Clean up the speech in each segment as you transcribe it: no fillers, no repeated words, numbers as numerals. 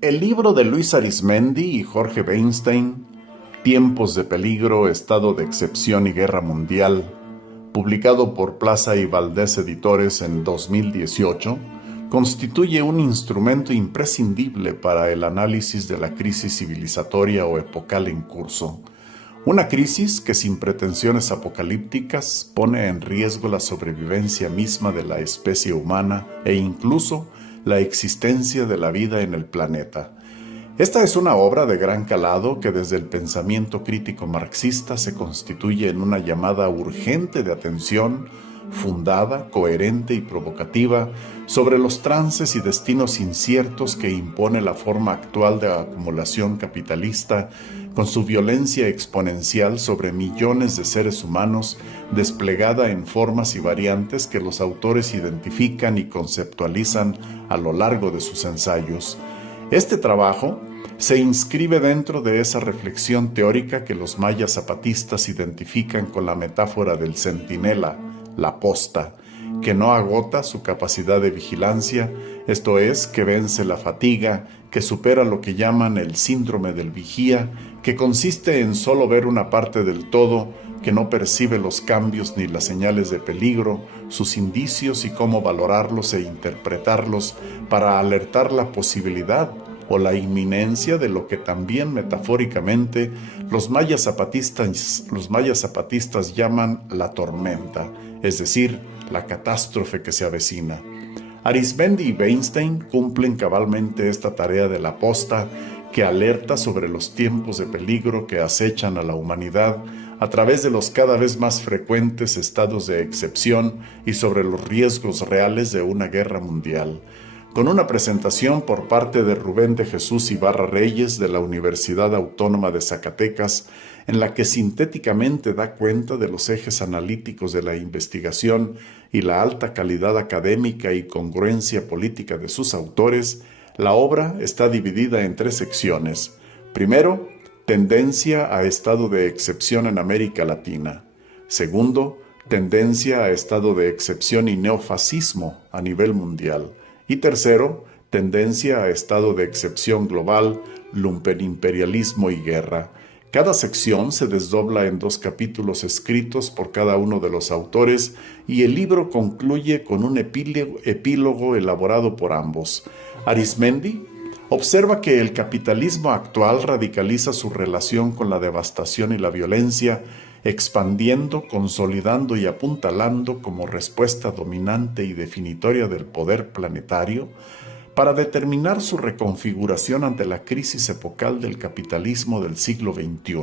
El libro de Luis Arizmendi y Jorge Weinstein, Tiempos de peligro, estado de excepción y guerra mundial, publicado por Plaza y Valdés Editores en 2018, constituye un instrumento imprescindible para el análisis de la crisis civilizatoria o epocal en curso. Una crisis que sin pretensiones apocalípticas pone en riesgo la sobrevivencia misma de la especie humana e incluso la existencia de la vida en el planeta. Esta es una obra de gran calado que desde el pensamiento crítico marxista se constituye en una llamada urgente de atención, fundada, coherente y provocativa, sobre los trances y destinos inciertos que impone la forma actual de acumulación capitalista, con su violencia exponencial sobre millones de seres humanos, desplegada en formas y variantes que los autores identifican y conceptualizan a lo largo de sus ensayos. Este trabajo se inscribe dentro de esa reflexión teórica que los mayas zapatistas identifican con la metáfora del centinela, la posta, que no agota su capacidad de vigilancia, esto es, que vence la fatiga, que supera lo que llaman el síndrome del vigía, que consiste en solo ver una parte del todo, que no percibe los cambios ni las señales de peligro, sus indicios y cómo valorarlos e interpretarlos para alertar la posibilidad o la inminencia de lo que también metafóricamente los mayas zapatistas llaman la tormenta, es decir, la catástrofe que se avecina. Arizmendi y Weinstein cumplen cabalmente esta tarea de la posta que alerta sobre los tiempos de peligro que acechan a la humanidad a través de los cada vez más frecuentes estados de excepción y sobre los riesgos reales de una guerra mundial. Con una presentación por parte de Rubén de Jesús Ibarra Reyes de la Universidad Autónoma de Zacatecas, en la que sintéticamente da cuenta de los ejes analíticos de la investigación y la alta calidad académica y congruencia política de sus autores, la obra está dividida en 3 secciones. Primero, tendencia a estado de excepción en América Latina. Segundo, tendencia a estado de excepción y neofascismo a nivel mundial. Y tercero, tendencia a estado de excepción global, lumpenimperialismo y guerra. Cada sección se desdobla en 2 capítulos escritos por cada uno de los autores y el libro concluye con un epílogo elaborado por ambos. Arizmendi observa que el capitalismo actual radicaliza su relación con la devastación y la violencia, expandiendo, consolidando y apuntalando como respuesta dominante y definitoria del poder planetario, para determinar su reconfiguración ante la crisis epocal del capitalismo del siglo XXI,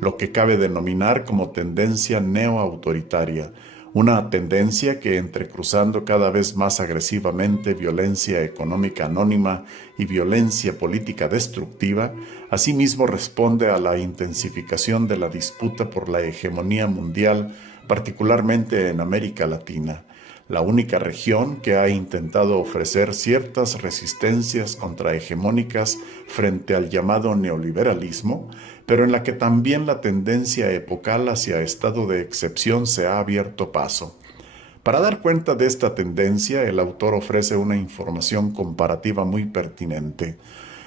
lo que cabe denominar como tendencia neoautoritaria, una tendencia que, entrecruzando cada vez más agresivamente violencia económica anónima y violencia política destructiva, asimismo responde a la intensificación de la disputa por la hegemonía mundial, particularmente en América Latina, la única región que ha intentado ofrecer ciertas resistencias contrahegemónicas frente al llamado neoliberalismo, pero en la que también la tendencia epocal hacia estado de excepción se ha abierto paso. Para dar cuenta de esta tendencia, el autor ofrece una información comparativa muy pertinente.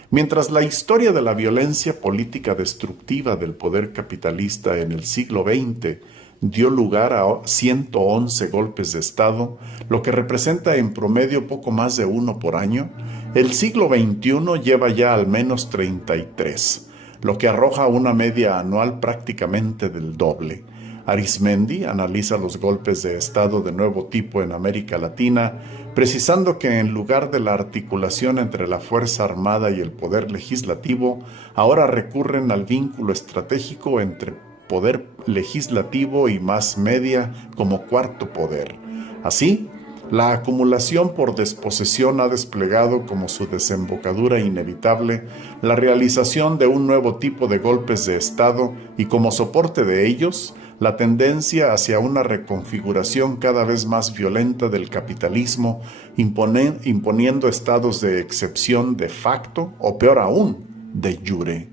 Mientras la historia de la violencia política destructiva del poder capitalista en el siglo XX dio lugar a 111 golpes de Estado, lo que representa en promedio poco más de 1 por año, el siglo XXI lleva ya al menos 33, lo que arroja una media anual prácticamente del doble. Arizmendi analiza los golpes de Estado de nuevo tipo en América Latina, precisando que en lugar de la articulación entre la Fuerza Armada y el Poder Legislativo, ahora recurren al vínculo estratégico entre poder legislativo y más media como cuarto poder. Así, la acumulación por desposesión ha desplegado como su desembocadura inevitable la realización de un nuevo tipo de golpes de Estado y como soporte de ellos, la tendencia hacia una reconfiguración cada vez más violenta del capitalismo, imponiendo estados de excepción de facto o peor aún, de jure.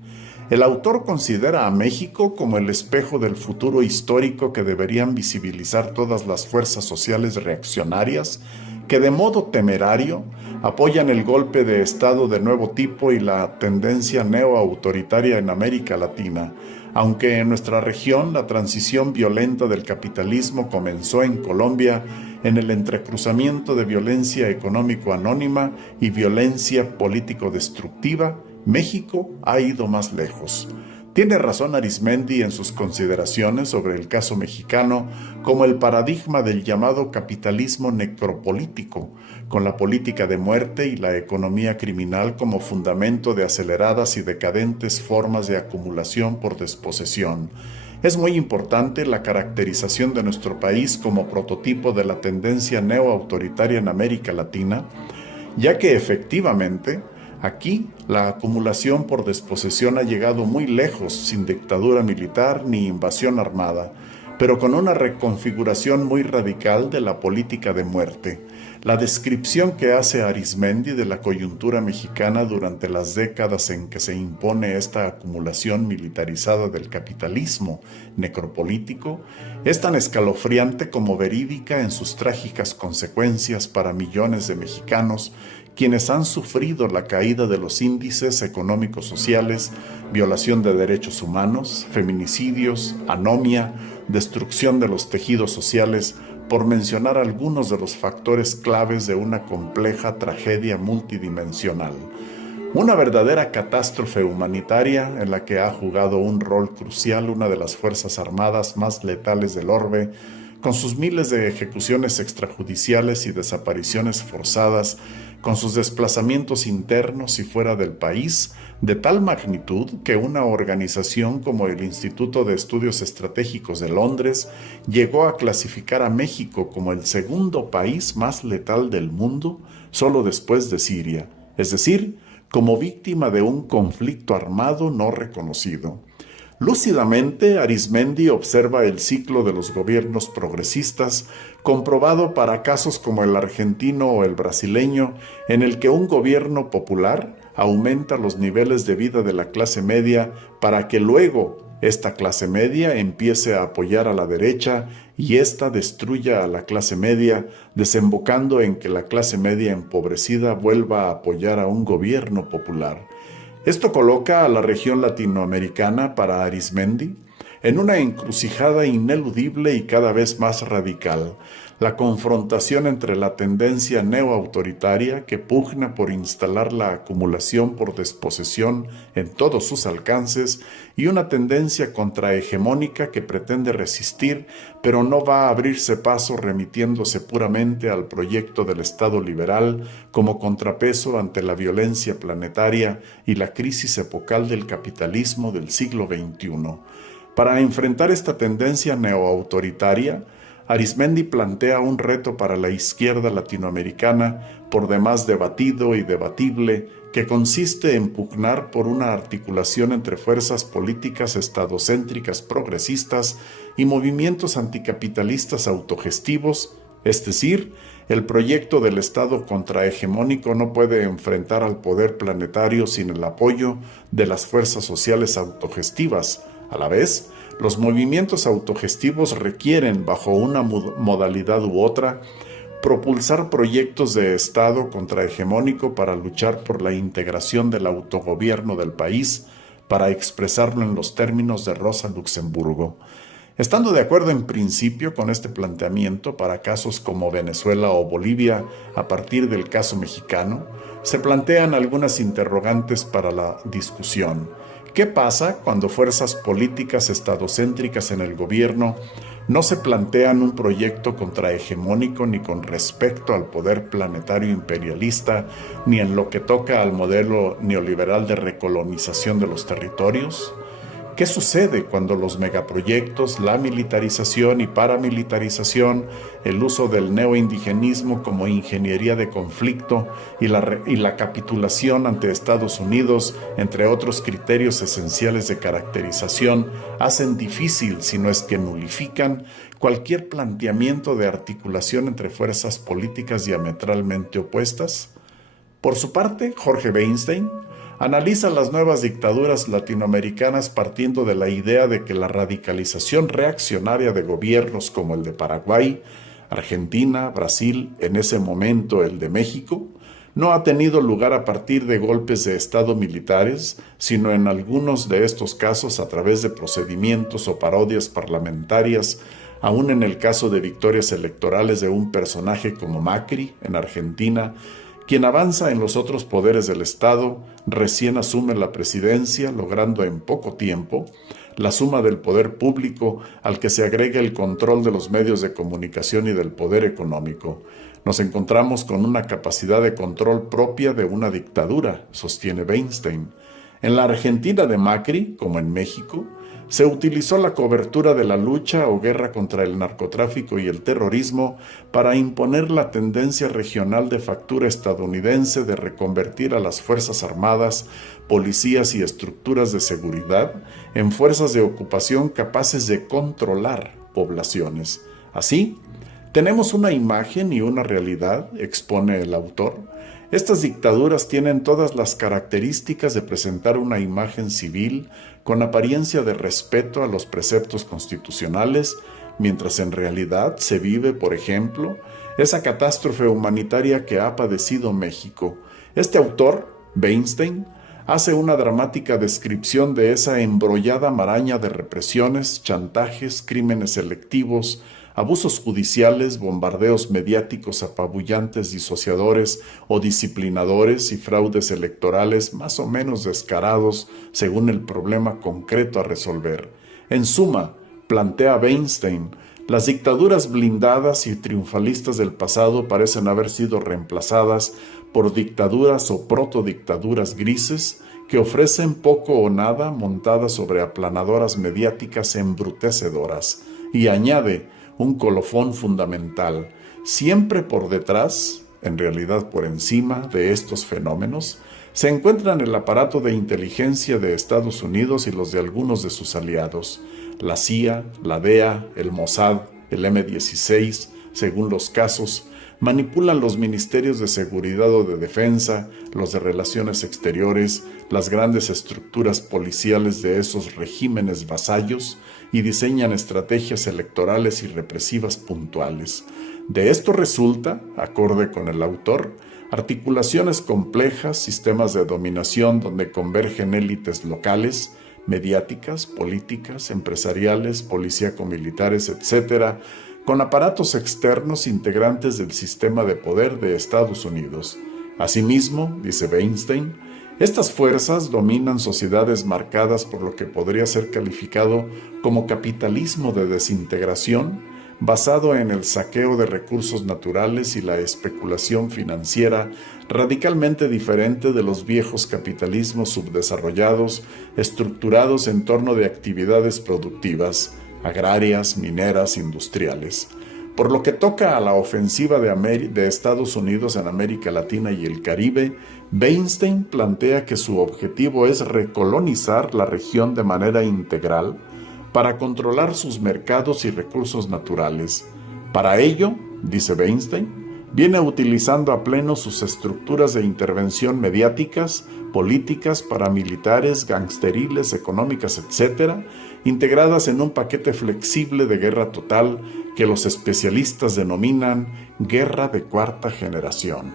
El autor considera a México como el espejo del futuro histórico que deberían visibilizar todas las fuerzas sociales reaccionarias que de modo temerario apoyan el golpe de Estado de nuevo tipo y la tendencia neoautoritaria en América Latina, aunque en nuestra región la transición violenta del capitalismo comenzó en Colombia en el entrecruzamiento de violencia económico anónima y violencia político-destructiva. México ha ido más lejos. Tiene razón Arizmendi en sus consideraciones sobre el caso mexicano como el paradigma del llamado capitalismo necropolítico, con la política de muerte y la economía criminal como fundamento de aceleradas y decadentes formas de acumulación por desposesión. Es muy importante la caracterización de nuestro país como prototipo de la tendencia neoautoritaria en América Latina, ya que efectivamente aquí la acumulación por desposesión ha llegado muy lejos sin dictadura militar ni invasión armada, pero con una reconfiguración muy radical de la política de muerte. La descripción que hace Arizmendi de la coyuntura mexicana durante las décadas en que se impone esta acumulación militarizada del capitalismo necropolítico es tan escalofriante como verídica en sus trágicas consecuencias para millones de mexicanos quienes han sufrido la caída de los índices económicos sociales, violación de derechos humanos, feminicidios, anomia, destrucción de los tejidos sociales, por mencionar algunos de los factores claves de una compleja tragedia multidimensional. Una verdadera catástrofe humanitaria en la que ha jugado un rol crucial una de las fuerzas armadas más letales del orbe, con sus miles de ejecuciones extrajudiciales y desapariciones forzadas, con sus desplazamientos internos y fuera del país, de tal magnitud que una organización como el Instituto de Estudios Estratégicos de Londres llegó a clasificar a México como el segundo país más letal del mundo, solo después de Siria, es decir, como víctima de un conflicto armado no reconocido. Lúcidamente, Arizmendi observa el ciclo de los gobiernos progresistas, comprobado para casos como el argentino o el brasileño, en el que un gobierno popular aumenta los niveles de vida de la clase media para que luego esta clase media empiece a apoyar a la derecha y ésta destruya a la clase media, desembocando en que la clase media empobrecida vuelva a apoyar a un gobierno popular. Esto coloca a la región latinoamericana para Arizmendi en una encrucijada ineludible y cada vez más radical, la confrontación entre la tendencia neoautoritaria que pugna por instalar la acumulación por desposesión en todos sus alcances y una tendencia contrahegemónica que pretende resistir, pero no va a abrirse paso remitiéndose puramente al proyecto del Estado liberal como contrapeso ante la violencia planetaria y la crisis epocal del capitalismo del siglo XXI. Para enfrentar esta tendencia neoautoritaria, Arizmendi plantea un reto para la izquierda latinoamericana, por demás debatido y debatible, que consiste en pugnar por una articulación entre fuerzas políticas estadocéntricas progresistas y movimientos anticapitalistas autogestivos, es decir, el proyecto del Estado contrahegemónico no puede enfrentar al poder planetario sin el apoyo de las fuerzas sociales autogestivas. A la vez, los movimientos autogestivos requieren, bajo una modalidad u otra, propulsar proyectos de Estado contrahegemónico para luchar por la integración del autogobierno del país, para expresarlo en los términos de Rosa Luxemburgo. Estando de acuerdo en principio con este planteamiento para casos como Venezuela o Bolivia, a partir del caso mexicano, se plantean algunas interrogantes para la discusión. ¿Qué pasa cuando fuerzas políticas estadocéntricas en el gobierno no se plantean un proyecto contrahegemónico ni con respecto al poder planetario imperialista, ni en lo que toca al modelo neoliberal de recolonización de los territorios? ¿Qué sucede cuando los megaproyectos, la militarización y paramilitarización, el uso del neoindigenismo como ingeniería de conflicto y la capitulación ante Estados Unidos, entre otros criterios esenciales de caracterización, hacen difícil, si no es que nulifican, cualquier planteamiento de articulación entre fuerzas políticas diametralmente opuestas? Por su parte, Jorge Weinstein analiza las nuevas dictaduras latinoamericanas partiendo de la idea de que la radicalización reaccionaria de gobiernos como el de Paraguay Argentina, Brasil, en ese momento el de México, no ha tenido lugar a partir de golpes de Estado militares, sino en algunos de estos casos a través de procedimientos o parodias parlamentarias, aún en el caso de victorias electorales de un personaje como Macri en Argentina, quien avanza en los otros poderes del Estado, recién asume la presidencia, logrando en poco tiempo la suma del poder público al que se agrega el control de los medios de comunicación y del poder económico. Nos encontramos con una capacidad de control propia de una dictadura, sostiene Weinstein. En la Argentina de Macri, como en México, se utilizó la cobertura de la lucha o guerra contra el narcotráfico y el terrorismo para imponer la tendencia regional de factura estadounidense de reconvertir a las Fuerzas Armadas, policías y estructuras de seguridad en fuerzas de ocupación capaces de controlar poblaciones. Así, tenemos una imagen y una realidad, expone el autor. Estas dictaduras tienen todas las características de presentar una imagen civil con apariencia de respeto a los preceptos constitucionales, mientras en realidad se vive, por ejemplo, esa catástrofe humanitaria que ha padecido México. Este autor, Weinstein, hace una dramática descripción de esa embrollada maraña de represiones, chantajes, crímenes selectivos, abusos judiciales, bombardeos mediáticos apabullantes, disociadores o disciplinadores y fraudes electorales más o menos descarados según el problema concreto a resolver. En suma, plantea Weinstein, las dictaduras blindadas y triunfalistas del pasado parecen haber sido reemplazadas por dictaduras o protodictaduras grises que ofrecen poco o nada montadas sobre aplanadoras mediáticas embrutecedoras. Y añade un colofón fundamental: siempre por detrás, en realidad por encima de estos fenómenos, se encuentran el aparato de inteligencia de Estados Unidos y los de algunos de sus aliados, la CIA, la DEA, el Mossad, el M-16, según los casos, manipulan los ministerios de seguridad o de defensa, los de relaciones exteriores, las grandes estructuras policiales de esos regímenes vasallos y diseñan estrategias electorales y represivas puntuales. De esto resulta, acorde con el autor, articulaciones complejas, sistemas de dominación donde convergen élites locales, mediáticas, políticas, empresariales, policíaco-militares, etc., con aparatos externos integrantes del sistema de poder de Estados Unidos. Asimismo, dice Weinstein, estas fuerzas dominan sociedades marcadas por lo que podría ser calificado como capitalismo de desintegración, basado en el saqueo de recursos naturales y la especulación financiera, radicalmente diferente de los viejos capitalismos subdesarrollados, estructurados en torno de actividades productivas, agrarias, mineras, industriales. Por lo que toca a la ofensiva de Estados Unidos en América Latina y el Caribe, Weinstein plantea que su objetivo es recolonizar la región de manera integral para controlar sus mercados y recursos naturales. Para ello, dice Weinstein, viene utilizando a pleno sus estructuras de intervención mediáticas, políticas, paramilitares, gangsteriles, económicas, etc., integradas en un paquete flexible de guerra total que los especialistas denominan guerra de cuarta generación.